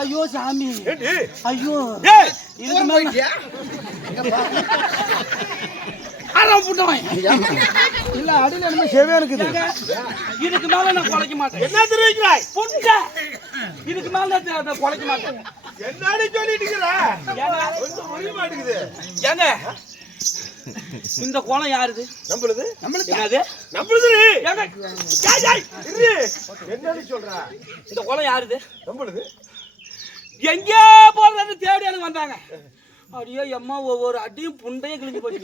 ஐயோ சாமி ஐயோ இதுக்கு மேல இல்ல அடியில என்ன சேவையா இருக்குது. இதுக்கு மேல நான் குலைக்க மாட்டேன். என்ன தெரிவிக்கிறாய் புண்டை? இதுக்கு மேல நான் குலைக்க மாட்டேன். என்னடி சொல்லிட்டு மாட்டேங்குது. ஏங்க இந்த குளம் யாருது? நம்மளுது. என்னது நம்மளுது? என்னடி சொல்ற? இந்த குளம் யாருது? நம்மளுது. எங்கே போறது தேடி எனக்கு வந்தாங்க. அடியோ அம்மா ஒவ்வொரு அடியும் புண்டையும் கிழிஞ்சு போச்சு.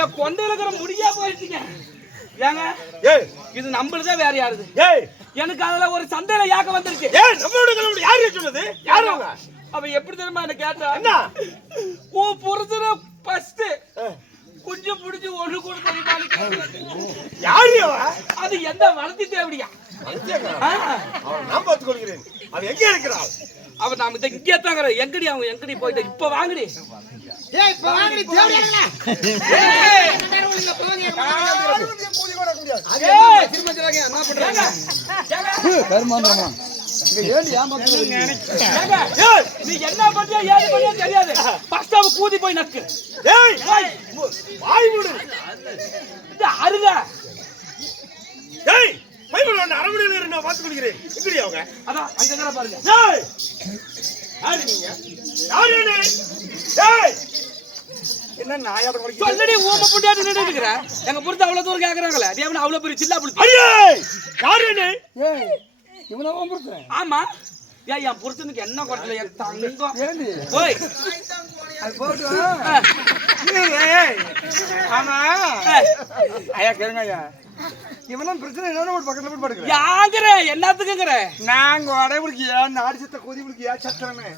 என் கொண்டையில இருக்கிற முடியா போயிடுச்சுங்க. ஏங்க இது நம்மளுதே வேற யாருது? எனக்கு அதுல ஒரு சந்தையில ஏக்க வந்துருச்சு. நம்மளோட யாரு சொன்னது? யாரு அவ எப்படி தெரியுமா என்ன கேட்டா? என்ன உன் புருஷன ஃபர்ஸ்ட் கொஞ்சம் புடிச்சு ஒண்ணு கூட யாரு அது எந்த வளர்த்தி தேவடியா? நான் பார்த்து கொள்கிறேன். அவ எங்க இருக்கிறாள்? அவ நாம இங்கே தாங்கற. எங்கடி அவங்க எங்கடி போயிட்டு இப்ப வாங்குடி. ஏய் இப்ப வாங்குடி தேவடியாங்களா? ஏய் என்னடா போனியா கூதி கூட முடியாது. ஏய் திரும்ப சொல்றாங்க என்ன பண்றாங்க? கர்மாண்டமா இங்க ஏண்டி ஏமாத்துறீங்க? ஏய் நீ என்ன பண்றியா ஏது பண்றியா தெரியாது. ஃபர்ஸ்ட் அவ கூதி போய் நக்கு. ஏய் வாய் மூடு. இது அருங்க. ஏய் பைபிள் ஒன்னு அரவணையில இருந்து நான் பாத்து குடிக்கிறேன். எங்கடி அவங்க? அதான் அங்க எங்கடா பாருங்க. ஏய் யாரு நீங்க? யாரு நீ? ஏய் என்ன நாயாட குடிக்க சொல்லடி ஊம புண்டியாடி நின்னுட்டு இருக்கற. எங்க புருஷ அவ்வளவு தூரம் கேக்குறாங்களே. நீ அவன அவ்வளவு பெரிய சில்லா புடிச்சு. ஏய் யாரு நீ? ஏய் இவன உன் புருஷன்? ஆமா. ஏய் என் புருஷனுக்கு என்ன கொட்டல என் தங்கம். ஏண்டி? ஓய் அது போடு. ஏய் ஆமா. ஐயா கேளுங்க ஐயா. இவனும் பிரச்சனை என்ன ஒரு பக்கத்துல போய் படுக்குற. யாங்கற என்னத்துக்குங்கற? நாங்க அடைவுக்கியா நாடிச்சத்த கூதி புடிக்கியா சத்தறனே.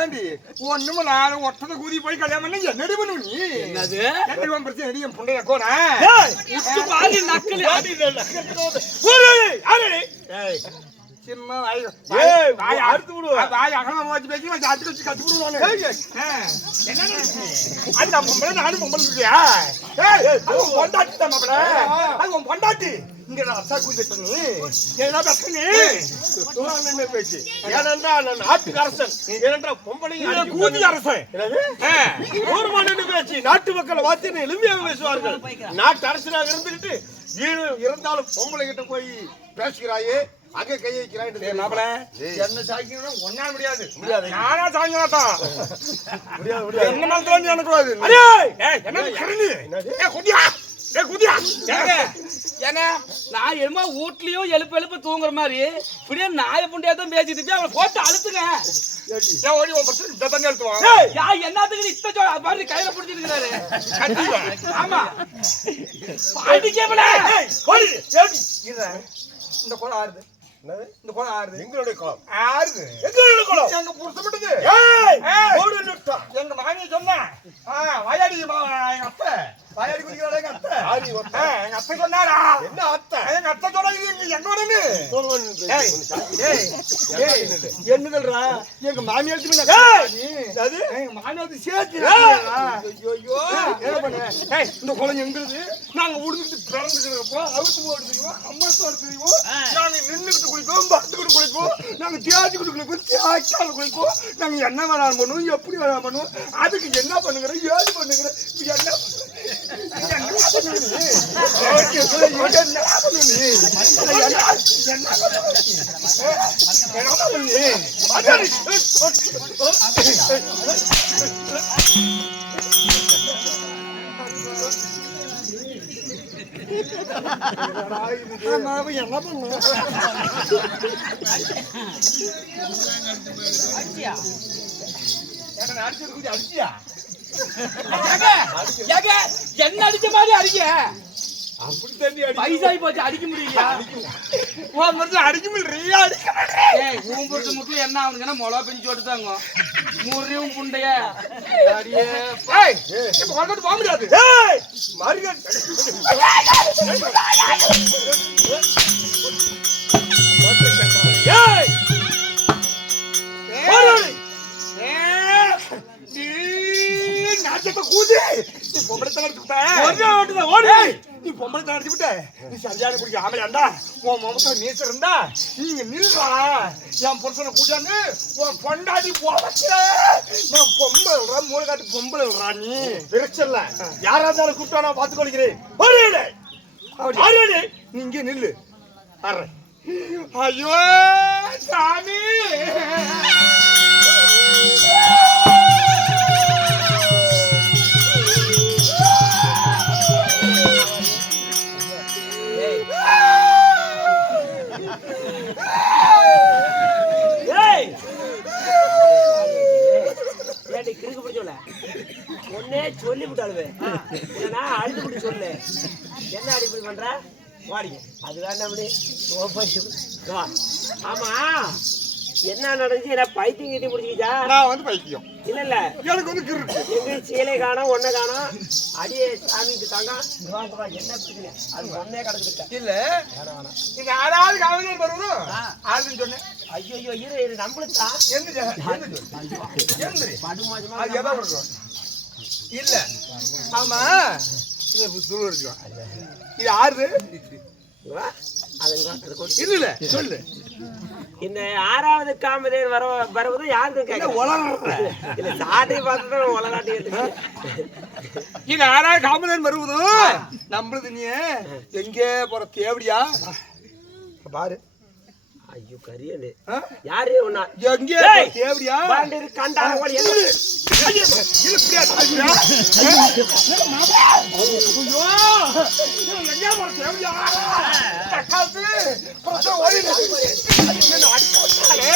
ஏண்டி ஒண்ணுම நாள ஒட்டத கூதி போய் கல்யாணம் பண்ணி என்னடி பண்ணு நீ? என்னது? என்னடி பிரச்சனை எடி என் புண்டைய கோனா? ஏய் உத்து பாதி நக்கல ஆடி இல்ல. ஒரே அரே ஏய் சின்ன வாய் ஏய் வாய் அறுத்து விடு. வாய் அகலமா வச்சு பேசி வாய் அறுத்து வச்சு கட்டி விடுவானே. என்னடா அது நம்ம பொம்பளை நானும் பொம்பளை இருக்கியா? ஏய் அது பொண்டாட்டி தான் மாப்ள. அது உன் பொண்டாட்டி. இங்க நான் அசா கூதி பண்ணி என்ன பேசுனே? தூரானே பேசி. ஏனண்டா நான் நாட்டு அரசன். ஏனண்டா பொம்பளை கூதி அரசன். என்னது? தூரமானே பேசி நாட்டு மக்கள் வாத்தினை எளிமையாக பேசுவார்கள். நாட்டு அரசனாக இருந்துட்டு இருந்தாலும் பொம்பளை கிட்ட போய் பேசுகிறாயே அங்க கை வைக்கிறாய் மாப்பிள. என்ன சாய்க்கணும் ஒன்னா முடியாது. நானா சாய்க்க மாட்டான். முடியாது முடியாது. என்ன மாதிரி தோண்டி அனுக்கூடாது. என்ன கருணி? குதியா குதியா. ஏங்க நான் என்னமோ வீட்லயும் எழுப்பு எழுப்பு தூங்குற மாதிரி இப்படியே நாய புண்டியா தான் பேசிட்டு அவனை போட்டு அழுத்துங்க. என்னத்துக்கு இத்த மாதிரி கையில பிடிச்சிருக்கிறாரு. ஆமா இந்த குளம் ஆறுது. இந்த குளம் ஆறுது. எங்களுடைய குளம் ஆறுது. எங்களுடைய குளம் எங்க புருஷ மட்டுது. எங்க மகனே சொன்ன வாயாடி எங்க அத்தை வாயாடி குடிக்கிறாடா எங்க அத்தை. எங்க அத்தை சொன்னாரா? என்ன அத்தை? எங்க அத்தை சொன்னா எங்க வரனு என்னதுடா எங்க மாமியார் எங்க மாமியார் சேர்த்து. ஐயோ என்ன பண்ண? இந்த குளம் எங்களுது. நாங்க உடுந்துட்டு பிறந்துக்கிறப்போ அவுத்து போட்டுக்குவோம் அம்மத்து எடுத்துக்குவோம். நாங்க நின்றுட்டு குளிப்போம் பத்துக்கிட்டு குளிப்போம். நாங்க தேய்ச்சிக்கிட்டு குளிப்போம் தேய்ச்சால குளிப்போம். நாங்க என்ன வேணாலும் பண்ணுவோம் எப்படி வேணாலும் பண்ணுவோம். அதுக்கு என்ன பண்ணுங்கிற ஏது பண்ணுங்கிற என்ன அடிச்சியா என்ன அடிச்ச மாதிரி அடிக்க அப்படி தண்ணி பைசாய் போச்சு அடிக்க முடியலையா? அடிக்க முடியல. உன் புருஷ முக்கியம் என்ன ஆகுதுங்கன்னா மொளா பெஞ்சு ஓட்டுதாங்க மூறையும் புண்டைய கொண்டு போக முடியாது. கூதி நீ பொம்பளை மொத்தம் அடிச்சு விட்ட நீ சரியான குடிக்க ஆமலையாண்டா உன் மொத்தம் மீச இருந்தா நீங்க நில்றா என் புருஷனை கூட்டாந்து உன் பொண்டாடி போவச்சு நான் பொம்பளை மூளை காட்டு பொம்பளை நீ பிரச்சல்ல யாரா இருந்தாலும் கூப்பிட்டா நான் பார்த்து கொள்கிறேன் நீ இங்கே நில்லு ஐயோ சாமி கிறுக்கு பிடிச்சோல ஒன்னே சொல்லி விட்டாளுவே ஏன்னா அழுது பிடி சொல்லு என்ன அடிப்படை பண்ற வாடிங்க அது வேண்டாம் ஆமா என்ன நடந்துச்சு என்ன பைத்தியம் கிட்டி பிடிச்சிக்கிச்சா நான் வந்து பைத்தியம் இல்ல இல்ல எனக்கு வந்து கிறுக்கு எங்க சீலை காணோம் ஒன்ன காணோம் அடியே சாமிக்கு தாங்க என்ன பிரச்சனை அது ஒன்னே கிடக்குதுக்கா இல்ல நீங்க யாராவது காவலே வருவோம் ஆளுன்னு சொன்னேன் ஐயோ இரு நம்மளுக்கு தான் இல்ல ஆமா இது ஆறு இல்ல சொல்லு இந்த 6வது காமதேவன் வருவது யாருக்கு இல்ல சாட்டை பார்த்து உலகாட்டி இது 6வது காமதேவன் வருவது நம்மளுது நீ எங்கே போற தேவடியா பாரு ஐயோ கரியலே யாரு ஒண்ணா எங்கே தேவடியா பாண்டி கண்டா ஓடி இல்ல தாடியா ஐயோ எங்கே போற தேவடியா தக்காத்து பிரச்சனை ஓடி என்ன அடிச்சாலே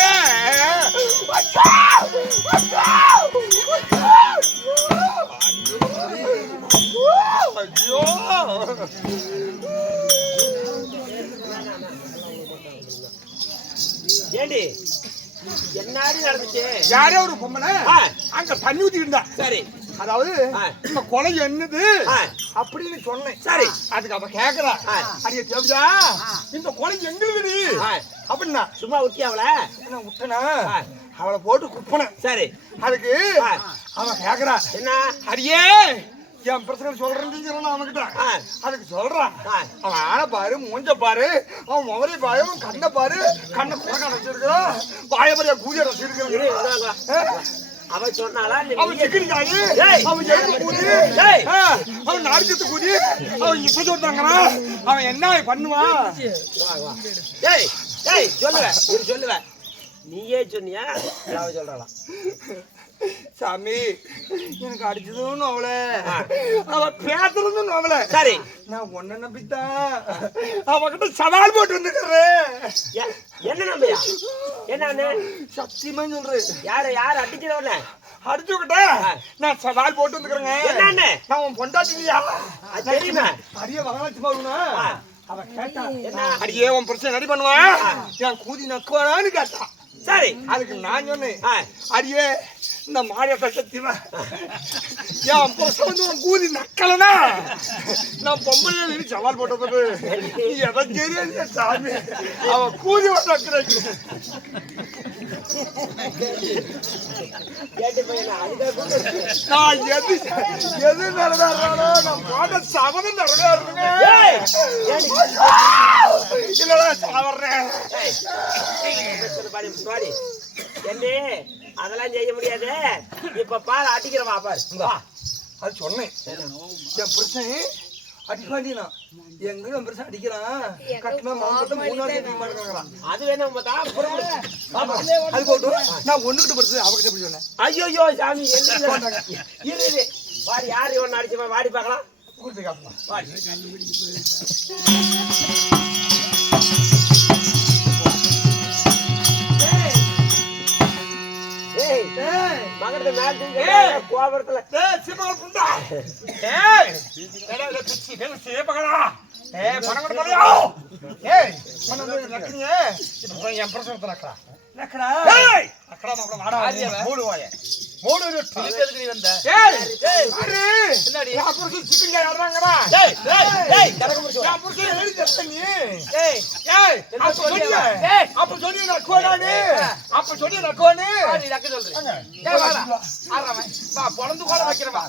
ஐயோ ஏண்டி என்னாடி நடந்துச்சு யாரோ ஒரு பொம்மனை அங்க தண்ணி ஊத்தி இருந்தா சரி அதாவது இந்த கொலை என்னது அப்படின்னு சொன்னேன் சரி அதுக்கு அவ கேக்குறா அடிய தேவஜா இந்த கொலை எங்களுக்கு அப்படின்னா சும்மா ஊத்தி அவளை விட்டனா அவளை போட்டு குப்பன சரி அதுக்கு அவன் கேக்குறா என்ன அடியே என் பிரச்சனை சொல்றேன் அவன்கிட்ட அதுக்கு சொல்றான் அவன் ஆன பாரு மூஞ்ச பாரு அவன் முகரை பாரு அவன் கண்ணை பாரு கண்ணை குறை அடைச்சிருக்கான் பாயபரியா கூதி அடைச்சிருக்கான் அவன் சொன்னாலா அவன் சிக்கன் காயி அவன் எலும்பு கூதி அவன் நாடிச்சத்து கூதி அவன் இப்ப சொல்றாங்கண்ணா அவன் என்ன பண்ணுவான் சொல்லுவேன் நீயே சொன்னியா சொல்றாளா சாமி எனக்கு அடிச்சதும் அவள அவ பேசுறதும் அவள சரி நான் ஒன்ன நம்பித்தான் அவகிட்ட சவால் போட்டு வந்துக்கிறேன் என்ன நம்பியா என்ன சத்தியமா சொல்றேன் யாரு அடிக்கிறவன அடிச்சுக்கிட்ட நான் சவால் போட்டு வந்துக்கிறேங்க என்ன நான் உன் பொண்டாட்டியா தெரியுமா அரிய வகலாச்சு பாருனா அவ கேட்டா என்ன அடியே உன் பிரச்சனை ரெடி பண்ணுவான் என் கூதி நக்குவானான்னு கேட்டான் சரி அதுக்கு நான் சொன்னேன் அடியே இந்த மாரியத்தை சத்தியமா என் புருஷன் வந்து உன் கூதி நக்கலனா நான் பொம்பளை சவால் போட்டது நீ எதை தெரியாது சாமி அவன் கூதி நக்கிறேன் நான் எது நடந்தாரோ நான் போட்ட சபதம் நடந்தாருங்க இல்லடா சாவறேன் அதெல்லாம் செய்ய முடியாது இப்ப பால் அடிக்கிறவா பாரு அது சொன்னேன் என் பிரச்சனை அடிப்பாண்டினா எங்க பிரச்சனை அடிக்கிறான் கட்டினா மாசம் 3 நாள் அடிக்க மாட்டேங்கிறான் அது வேணும் அது போட்டு நான் ஒண்ணுகிட்ட படுத்து அவகிட்ட எப்படி சொன்னேன் ஐயோ சாமி இரு வாடி யாரு ஒன்னு அடிச்சுமா வாடி பார்க்கலாம் மகனத்தை மேல கோபுரத்துல அப்ப அப்ப சொல்லி நக்கோன்னு நீ நக்க சொல்றேன் ஆறாம வா பொழந்து கூட வைக்கிறவா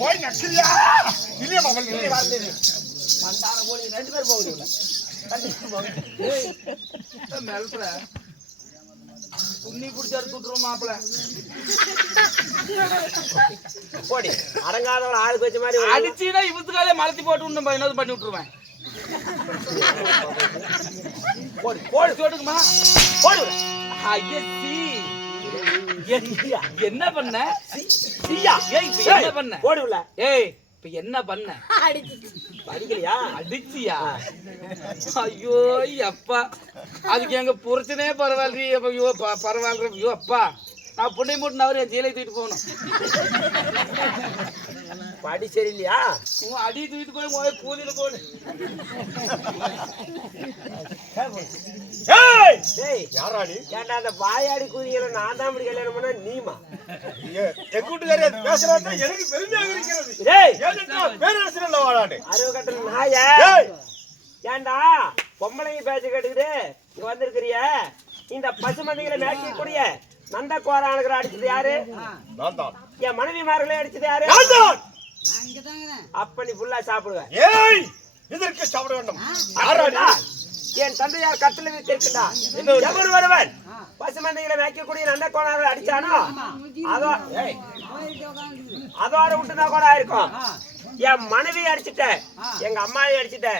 போய் நக்கிறியா இல்லையா மகள் மந்தார போலி 2 பேர் போகுது மெல்ற துண்ணி பிடிச்சாரு துட்டுரும் மாப்பிள போடி அடங்காதவள ஆளுக்கு வச்ச மாதிரி அடிச்சுனா இவத்துக்காலே மலத்தி போட்டு இன்னும் என்னது பண்ணி விட்டுருவேன் போடி போடி சொல்லுங்கம்மா போடு ஐயசி என்ன பண்ண சியா ஏய் இப்ப என்ன பண்ண போடுல ஏய் இப்ப என்ன பண்ண அடிக்கலையா அடிச்சியா ஐயோ அப்பா அதுக்கு எங்க புரிச்சனே பரவாயில்ல ஐயோ பரவாயில்ல ஐயோ அப்பா நான் புண்ணை மூட்டு அவரு என் ஜீலை தூக்கிட்டு போகணும் படி சரியில்லையா உன் அடி தூக்கிட்டு போய் முதல்ல கூதியில போடு டேய் யாராடி ஏன்டா அந்த வாயாடி கூதிகளை நான் தான் அப்படி கல்யாணம் பண்ணா நீமா எக்கூட்டுக்காரி பேசுறாங்க எனக்கு பெருமையாக இருக்கிறது டேய் ஏன்னா பேரரசன் வாழாடு அறிவு கட்டல நாயே ஏன்டா பொம்பளைங்க பேச்ச கேட்டுக்கிட்டு இங்க வந்திருக்கிறிய இந்த பசுமந்திகளை மேய்க்கக்கூடிய நந்த கோரானுக்கு அடிச்சது யாரு நான் தான் என் மனைவிமார்களே அடிச்சது யாரு நான் தான் அப்ப நீ ஃபுல்லா சாப்பிடுவேன் ஏய் இதற்கு சாப்பிட வேண்டும் யாராடி என் தந்தையார் கட்டளை வைத்திருக்கின்றா எவர் ஒருவன் பசுமந்தைகளை மேய்க்கக்கூடிய நந்த கோணார்கள் அடிச்சானோ அதோட விட்டுதான் கூட இருக்கும் என் மனைவி அடிச்சுட்ட எங்க அம்மாவை அடிச்சுட்ட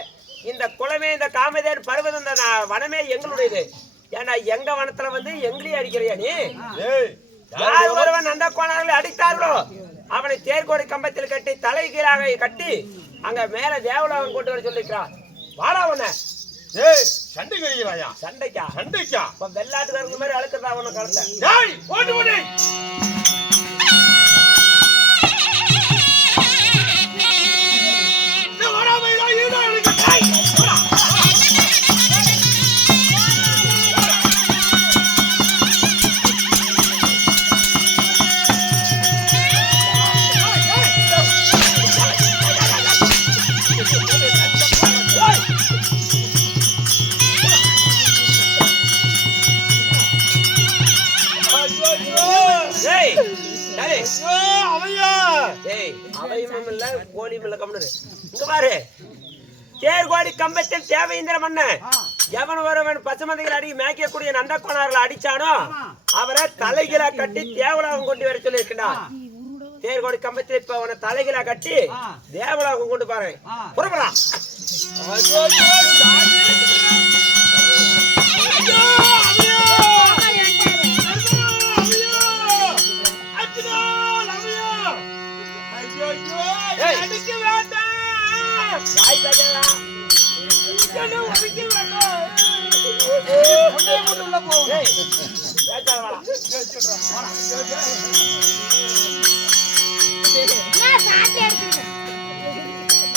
இந்த குளமே இந்த காமதேன் பருவதம் இந்த வனமே எங்களுடையது ஏன்னா எங்க வனத்துல வந்து எங்களையும் அடிக்கிறியா நீ யார் ஒருவன் நந்த கோணார்களை அடித்தார்களோ அவனை தேர்கோடி கம்பத்தில் கட்டி தலை கீழாக கட்டி அங்க மேல தேவலோகம் கொண்டு வர சொல்லிக்கிறான் வாடா உன்ன ஏய் சண்டை கறிக்கிறாயா சண்டைக்கா சண்டைக்கா இப்ப வெள்ளாட்டுக்காரங்க மாதிரி அழுக்கிறதா உன்னை கலந்த ஏய் போடு போடு தேர்கோடி கம்பத்தில் தேவேந்திர மன்னன் எவன் ஒருவன் பசுமதிகள் அடி மேய்க்கக்கூடிய நந்த கோணார்களை அடிச்சானோ அவரை தலைகீழா கட்டி தேவலோகம் கொண்டு வர சொல்லி இருக்கின்றான் தேர்கோடி கம்பத்தில் இப்ப அவனை தலைகீழா கட்டி தேவலோகம் கொண்டு பாரு புறப்படலாம்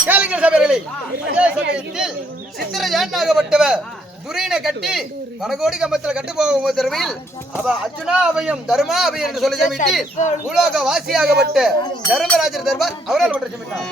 கேளுங்கள் சபைகளே, இதே சமயத்தில் சித்திர ஜாண்டாகப்பட்டவர் துரியனை கட்டி வனகோடி கம்பத்தில் கட்டு போகும் தருவையில் அவ அர்ஜுனா அபயம் தர்மா அபயம் என்று சொல்லி ஜமிட்டு உலோக வாசியாகப்பட்ட தர்மராஜர் தர்பார் அவரால் பட்ட ஜமிட்டார்.